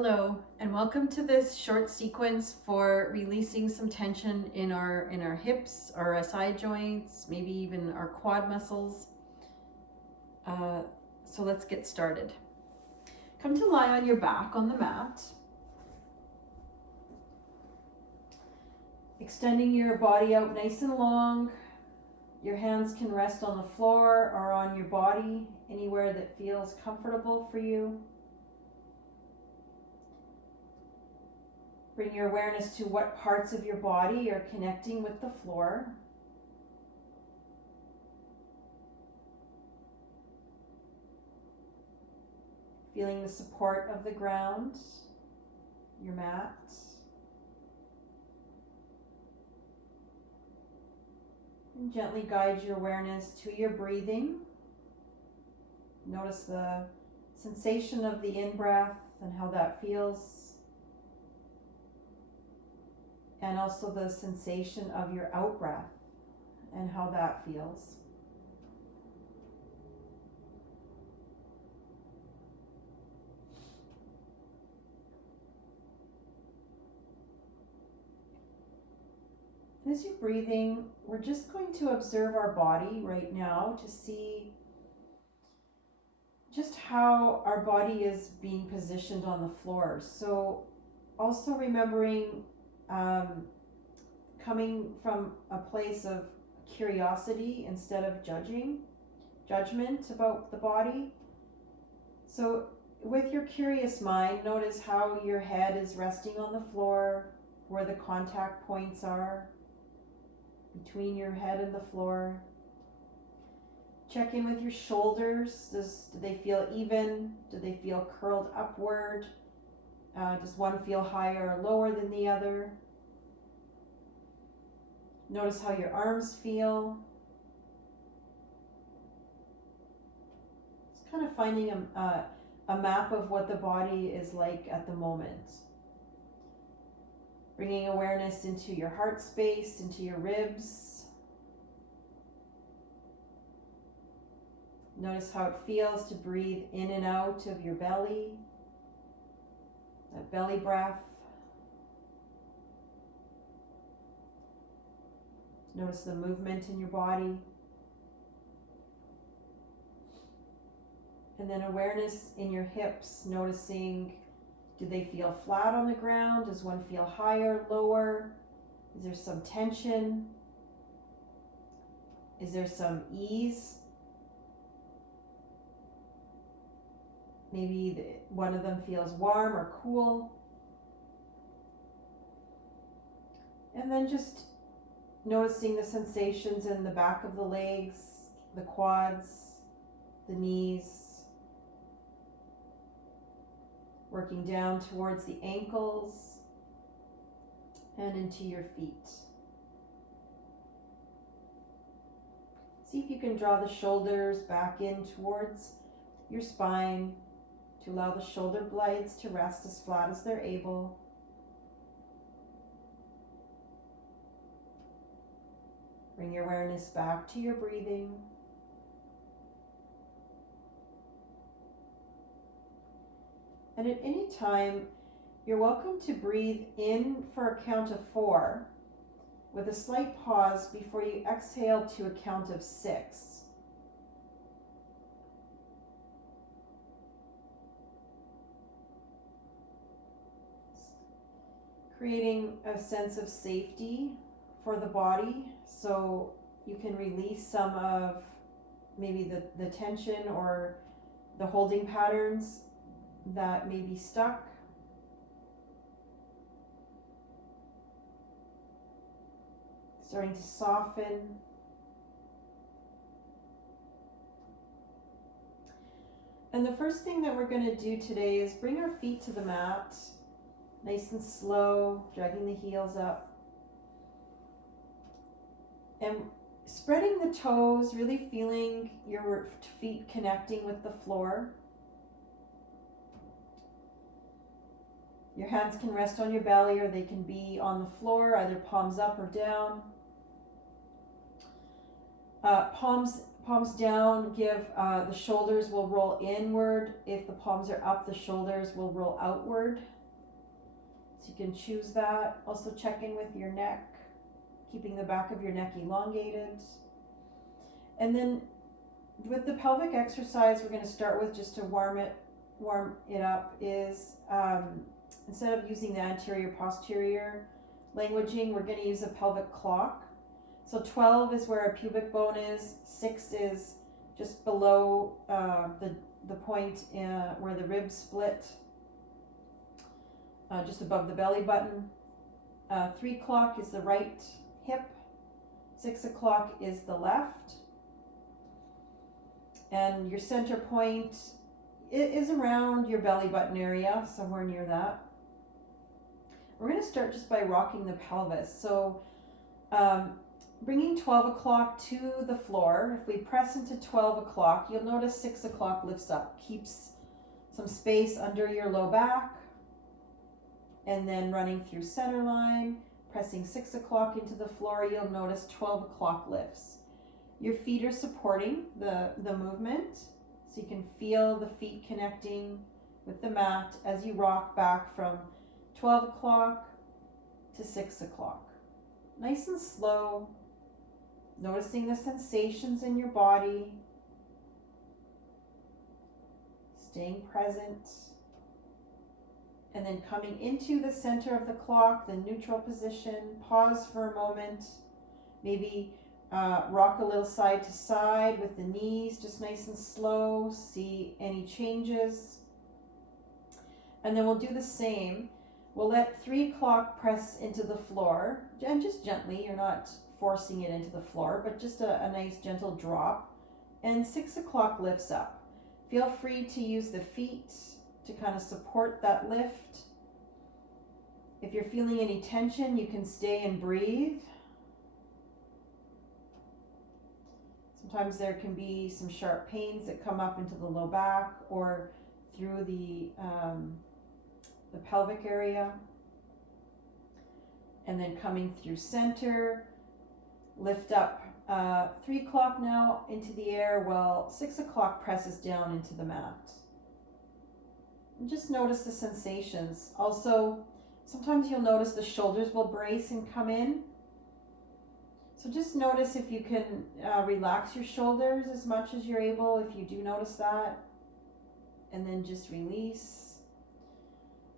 Hello, and welcome to this short sequence for releasing some tension in our hips, our side joints, maybe even our quad muscles. So let's get started. Come to lie on your back on the mat, extending your body out nice and long. Your hands can rest on the floor or on your body, anywhere that feels comfortable for you. Bring your awareness to what parts of your body are connecting with the floor. Feeling the support of the ground, your mat. And gently guide your awareness to your breathing. Notice the sensation of the in-breath and how that feels. And also the sensation of your out-breath and how that feels. As you're breathing, we're just going to observe our body right now to see just how our body is being positioned on the floor. So also remembering coming from a place of curiosity instead of judgment about the body. So with your curious mind, notice how your head is resting on the floor, where the contact points are between your head and the floor. Check in with your shoulders. Do they feel even? Do they feel curled upward? Does one feel higher or lower than the other? Notice how your arms feel. Just kind of finding a map of what the body is like at the moment. Bringing awareness into your heart space, into your ribs. Notice how it feels to breathe in and out of your belly. That belly breath. Notice the movement in your body. And then awareness in your hips, noticing, do they feel flat on the ground? Does one feel higher, lower? Is there some tension? Is there some ease? Maybe one of them feels warm or cool. And then just noticing the sensations in the back of the legs, the quads, the knees, working down towards the ankles and into your feet. See if you can draw the shoulders back in towards your spine to allow the shoulder blades to rest as flat as they're able. Bring your awareness back to your breathing. And at any time, you're welcome to breathe in for a count of 4 with a slight pause before you exhale to a count of 6. Creating a sense of safety for the body, so you can release some of maybe the tension or the holding patterns that may be stuck. Starting to soften. And the first thing that we're going to do today is bring our feet to the mat, nice and slow, dragging the heels up. And spreading the toes, really feeling your feet connecting with the floor. Your hands can rest on your belly or they can be on the floor, either palms up or down. Palms palms down, give the shoulders will roll inward. If the palms are up, the shoulders will roll outward. So you can choose that. Also check in with your neck, keeping the back of your neck elongated. And then with the pelvic exercise, we're going to start with, just to warm it up, is instead of using the anterior posterior languaging, we're going to use a pelvic clock. So 12 is where a pubic bone is, 6 is just below the point where the ribs split, just above the belly button. 3 o'clock is the right hip, 6 o'clock is the left. And your center point is around your belly button area, somewhere near that. We're going to start just by rocking the pelvis. So bringing 12 o'clock to the floor. If we press into 12 o'clock, you'll notice 6 o'clock lifts up, keeps some space under your low back, and then running through center line, pressing 6 o'clock into the floor, you'll notice 12 o'clock lifts. Your feet are supporting the movement, so you can feel the feet connecting with the mat as you rock back from 12 o'clock to 6 o'clock. Nice and slow, noticing the sensations in your body, staying present, and then coming into the center of the clock, the neutral position. Pause for a moment, maybe rock a little side to side with the knees, just nice and slow, see any changes. And then we'll do the same. We'll let 3 o'clock press into the floor, and just gently, you're not forcing it into the floor, but just a nice gentle drop. And 6 o'clock lifts up. Feel free to use the feet to kind of support that lift. If you're feeling any tension, you can stay and breathe. Sometimes there can be some sharp pains that come up into the low back or through the pelvic area. And then coming through center, lift up 3 o'clock now into the air while 6 o'clock presses down into the mat. And just notice the sensations. Also, sometimes you'll notice the shoulders will brace and come in. So just notice if you can relax your shoulders as much as you're able, if you do notice that. And then just release.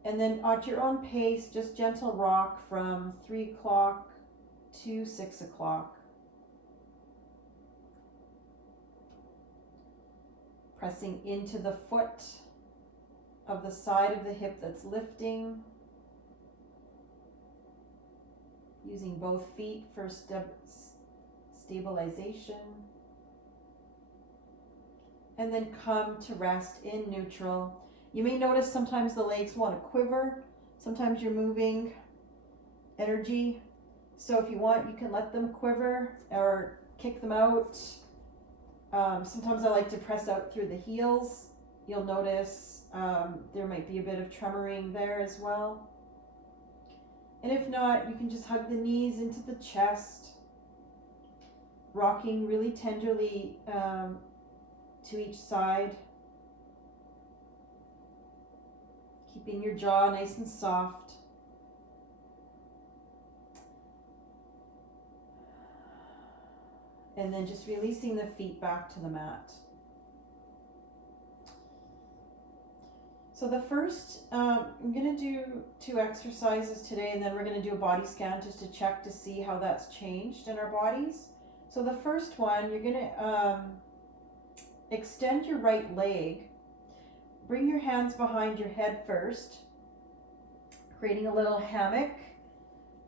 And then at your own pace, just gentle rock from 3 o'clock to 6 o'clock. Pressing into the foot of the side of the hip that's lifting. Using both feet for stabilization. And then come to rest in neutral. You may notice sometimes the legs want to quiver. Sometimes you're moving energy. So if you want, you can let them quiver or kick them out. Sometimes I like to press out through the heels. You'll notice there might be a bit of tremoring there as well. And if not, you can just hug the knees into the chest, rocking really tenderly to each side, keeping your jaw nice and soft. And then just releasing the feet back to the mat. So the first, I'm going to do 2 exercises today, and then we're going to do a body scan just to check to see how that's changed in our bodies. So the first one, you're going to extend your right leg. Bring your hands behind your head first, creating a little hammock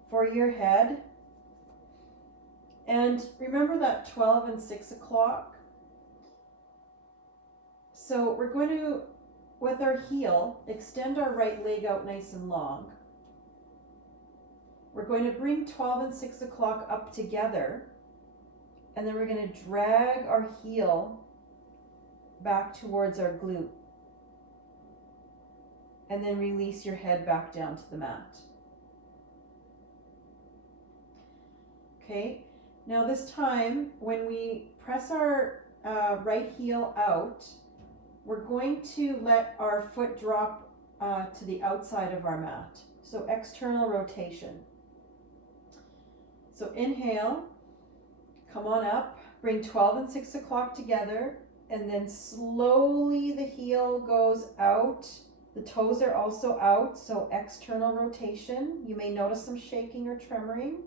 for your head. And remember that 12 and 6 o'clock. So we're going to, with our heel, extend our right leg out nice and long. We're going to bring 12 and 6 o'clock up together, and then we're going to drag our heel back towards our glute. And then release your head back down to the mat. Okay, now this time when we press our right heel out, we're going to let our foot drop to the outside of our mat. So external rotation. So inhale, come on up, bring 12 and 6 o'clock together, and then slowly the heel goes out. The toes are also out, so external rotation. You may notice some shaking or tremoring.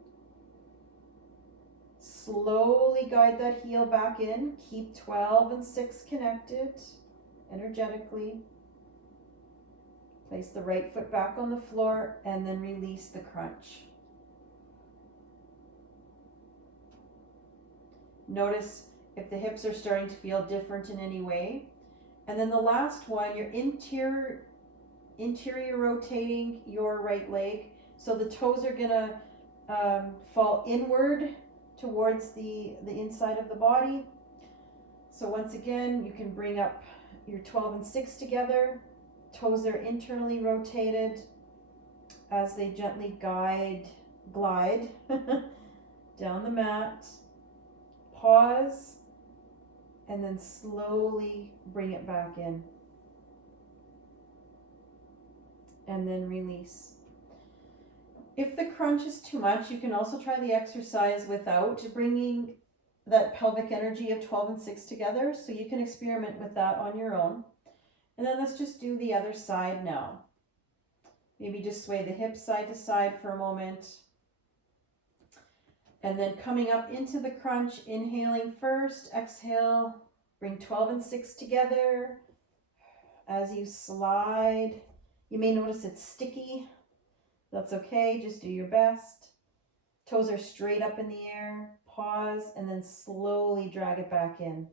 Slowly guide that heel back in. Keep 12 and 6 connected energetically. Place the right foot back on the floor and then release the crunch. Notice if the hips are starting to feel different in any way. And then the last one, you're interior rotating your right leg. So the toes are gonna fall inward towards the inside of the body. So once again, you can bring up your 12 and 6 together. Toes are internally rotated as they gently glide down the mat. Pause, and then slowly bring it back in. And then release. If the crunch is too much, you can also try the exercise without bringing that pelvic energy of 12 and 6 together. So you can experiment with that on your own. And then let's just do the other side now. Maybe just sway the hips side to side for a moment. And then coming up into the crunch, inhaling first, exhale, bring 12 and 6 together. As you slide, you may notice it's sticky. That's okay, just do your best. Toes are straight up in the air. Pause, and then slowly drag it back in.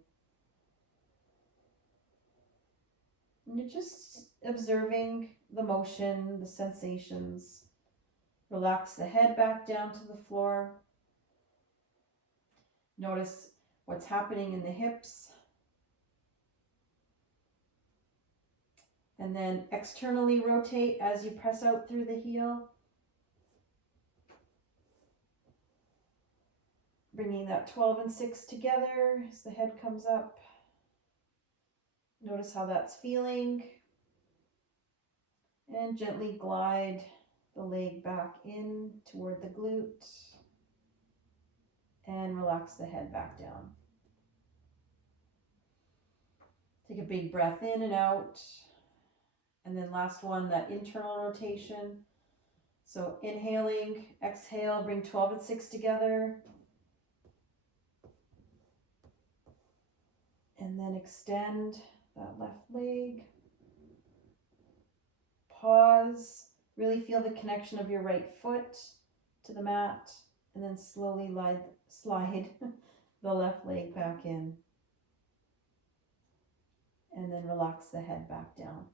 And you're just observing the motion, the sensations. Relax the head back down to the floor. Notice what's happening in the hips. And then externally rotate as you press out through the heel. Bringing that 12 and 6 together as the head comes up. Notice how that's feeling. And gently glide the leg back in toward the glute. And relax the head back down. Take a big breath in and out. And then last one, that internal rotation. So inhaling, exhale, bring 12 and 6 together. And then extend that left leg. Pause. Really feel the connection of your right foot to the mat. And then slowly slide the left leg back in. And then relax the head back down.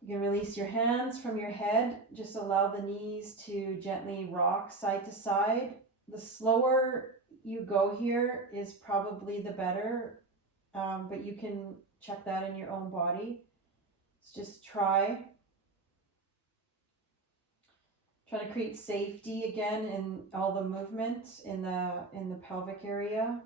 You can release your hands from your head. Just allow the knees to gently rock side to side. The slower you go here is probably the better, but you can check that in your own body. So just try to create safety again in all the movement in the pelvic area.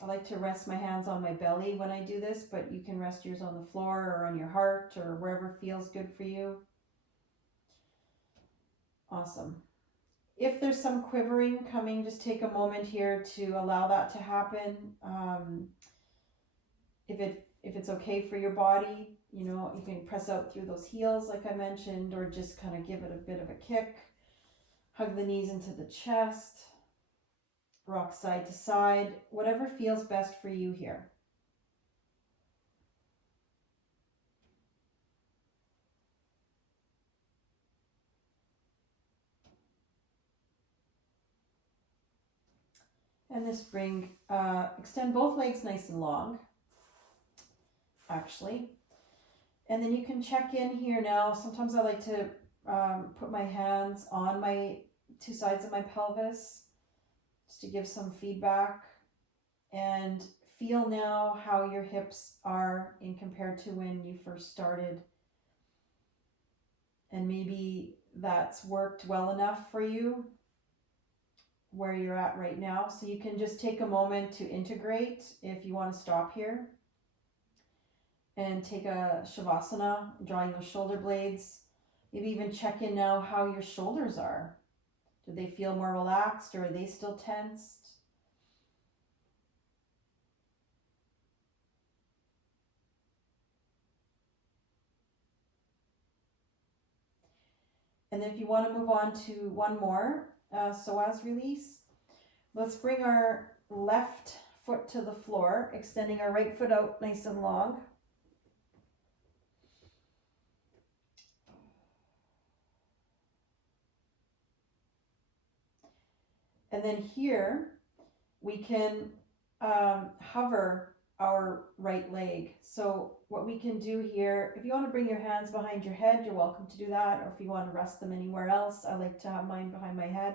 I like to rest my hands on my belly when I do this, but you can rest yours on the floor or on your heart or wherever feels good for you. Awesome. If there's some quivering coming, just take a moment here to allow that to happen. If it's okay for your body, you can press out through those heels like I mentioned, or just kind of give it a bit of a kick. Hug the knees into the chest. Rock side to side, whatever feels best for you here. And this extend both legs nice and long, actually. And then you can check in here now. Sometimes I like to put my hands on my two sides of my pelvis, just to give some feedback, and feel now how your hips are in compared to when you first started. And maybe that's worked well enough for you where you're at right now. So you can just take a moment to integrate if you want to stop here and take a shavasana, drawing those shoulder blades. Maybe even check in now how your shoulders are. Do they feel more relaxed, or are they still tensed? And then if you want to move on to one more psoas release, let's bring our left foot to the floor, extending our right foot out nice and long. And then here we can hover our right leg. So what we can do here, if you want to bring your hands behind your head, you're welcome to do that. Or if you want to rest them anywhere else, I like to have mine behind my head.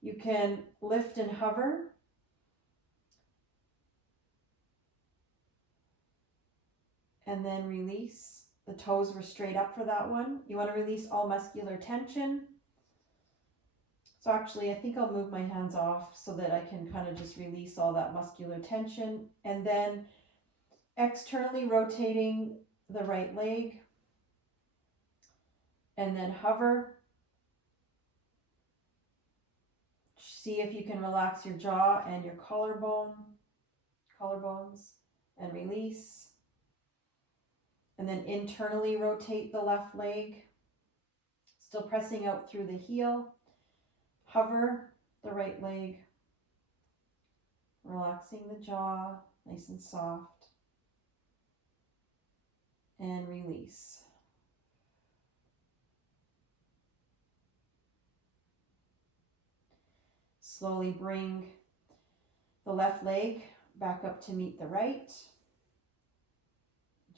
You can lift and hover. And then release. The toes were straight up for that one. You want to release all muscular tension. So actually, I think I'll move my hands off so that I can kind of just release all that muscular tension. And then externally rotating the right leg. And then hover. See if you can relax your jaw and your collarbones, and release. And then internally rotate the left leg, still pressing out through the heel. Hover the right leg, relaxing the jaw, nice and soft, and release. Slowly bring the left leg back up to meet the right.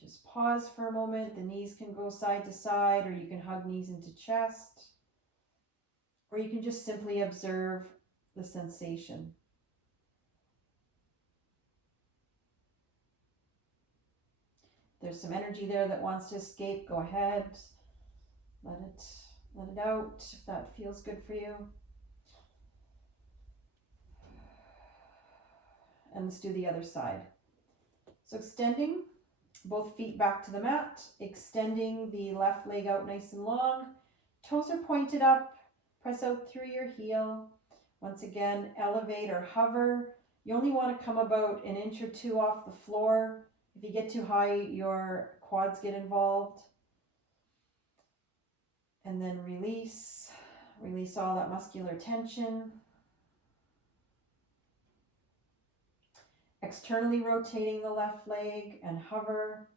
Just pause for a moment. The knees can go side to side, or you can hug knees into chest, or you can just simply observe the sensation. There's some energy there that wants to escape. Go ahead. Let it out if that feels good for you. And let's do the other side. So extending both feet back to the mat, extending the left leg out nice and long. Toes are pointed up. Press out through your heel. Once again, elevate or hover. You only want to come about an inch or two off the floor. If you get too high, your quads get involved. And then release. Release all that muscular tension. Externally rotating the left leg and hover.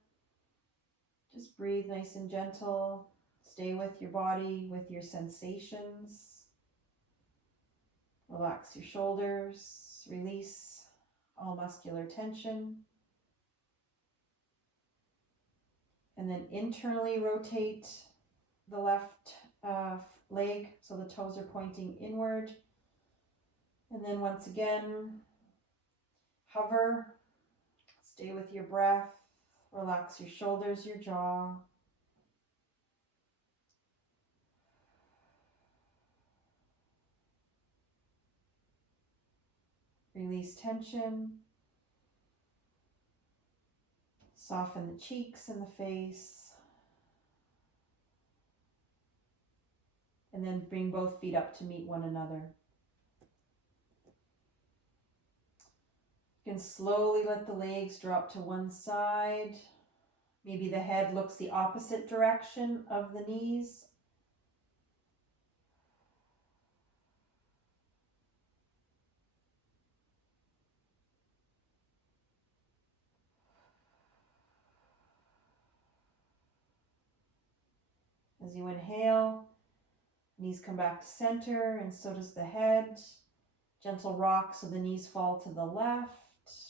Just breathe nice and gentle. Stay with your body, with your sensations. Relax your shoulders. Release all muscular tension. And then internally rotate the left leg so the toes are pointing inward. And then once again, hover. Stay with your breath. Relax your shoulders, your jaw. Release tension. Soften the cheeks and the face. And then bring both feet up to meet one another. You can slowly let the legs drop to one side. Maybe the head looks the opposite direction of the knees. As you inhale, knees come back to center, and so does the head. Gentle rock so the knees fall to the left.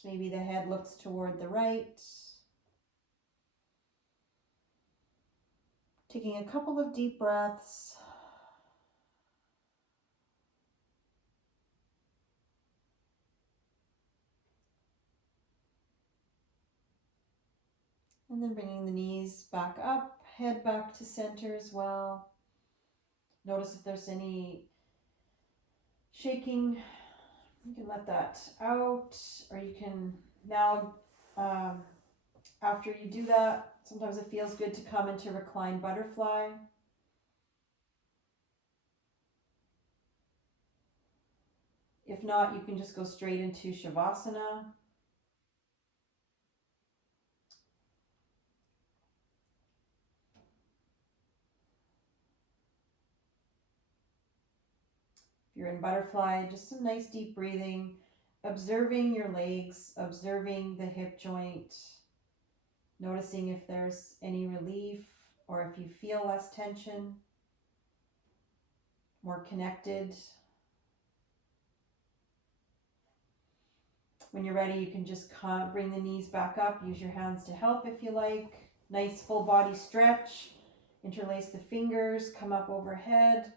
Maybe the head looks toward the right. Taking a couple of deep breaths. And then bringing the knees back up, head back to center as well. Notice if there's any shaking. You can let that out, or you can now, after you do that, sometimes it feels good to come into reclined butterfly. If not, you can just go straight into Shavasana. If you're in butterfly, just some nice deep breathing, observing your legs, observing the hip joint, noticing if there's any relief or if you feel less tension, more connected. When you're ready, you can just bring the knees back up, use your hands to help if you like. Nice full body stretch, interlace the fingers, come up overhead.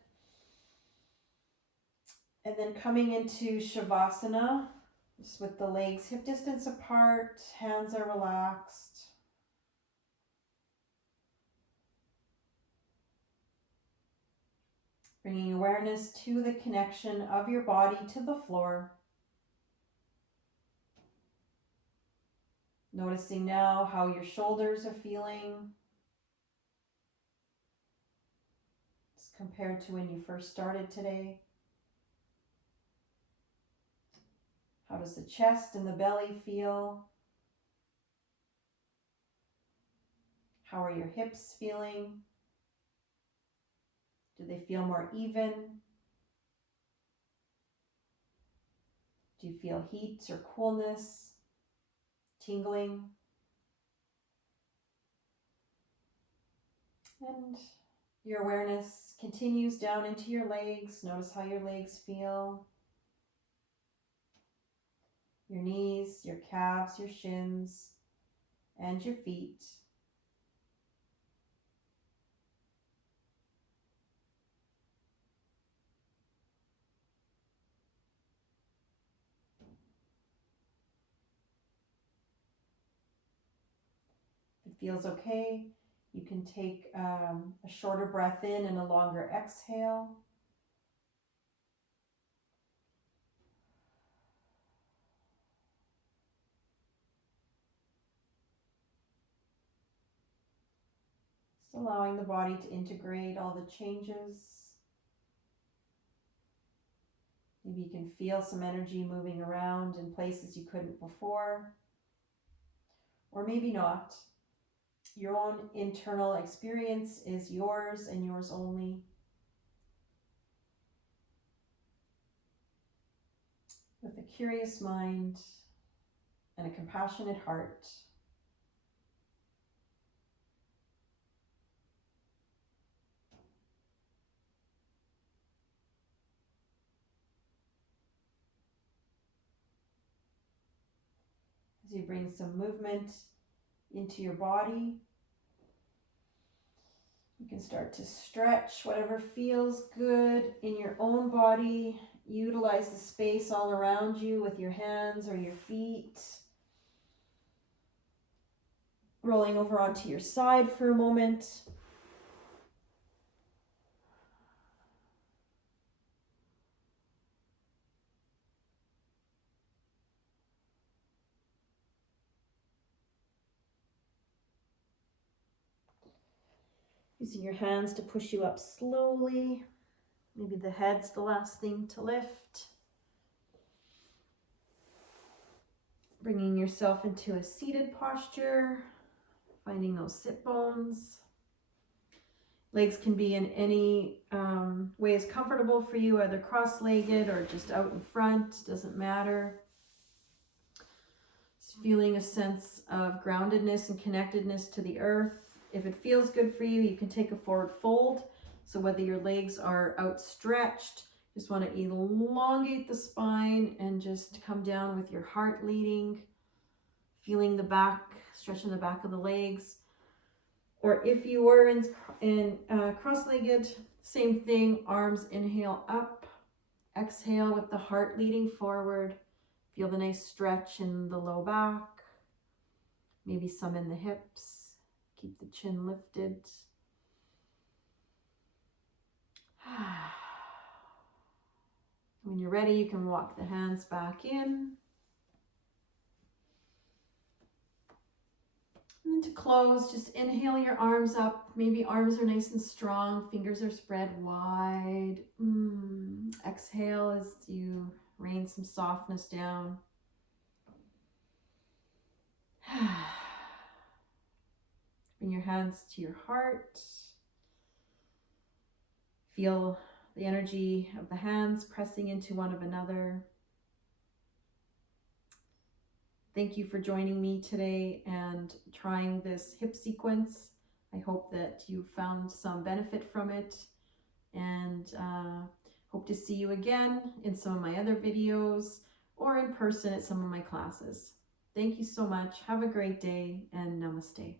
And then coming into Shavasana, just with the legs hip distance apart, hands are relaxed. Bringing awareness to the connection of your body to the floor. Noticing now how your shoulders are feeling as compared to when you first started today. How does the chest and the belly feel? How are your hips feeling? Do they feel more even? Do you feel heat or coolness, tingling? And your awareness continues down into your legs. Notice how your legs feel. Your knees, your calves, your shins, and your feet. If it feels okay, you can take a shorter breath in and a longer exhale. Just allowing the body to integrate all the changes. Maybe you can feel some energy moving around in places you couldn't before, or maybe not. Your own internal experience is yours and yours only. With a curious mind and a compassionate heart, as you bring some movement into your body, you can start to stretch whatever feels good in your own body. Utilize the space all around you with your hands or your feet. Rolling over onto your side for a moment. Using your hands to push you up slowly. Maybe the head's the last thing to lift. Bringing yourself into a seated posture, finding those sit bones. Legs can be in any way is comfortable for you, either cross-legged or just out in front, doesn't matter. Just feeling a sense of groundedness and connectedness to the earth. If it feels good for you, you can take a forward fold. So whether your legs are outstretched, just want to elongate the spine and just come down with your heart leading, feeling the back, stretching the back of the legs. Or if you were in cross-legged, same thing, arms inhale up, exhale with the heart leading forward. Feel the nice stretch in the low back, maybe some in the hips. Keep the chin lifted. When you're ready, you can walk the hands back in. And then to close, just inhale your arms up. Maybe arms are nice and strong, fingers are spread wide. Exhale as you rain some softness down. Bring your hands to your heart. Feel the energy of the hands pressing into one of another. Thank you for joining me today and trying this hip sequence. I hope that you found some benefit from it, and hope to see you again in some of my other videos or in person at some of my classes. Thank you so much. Have a great day, and namaste.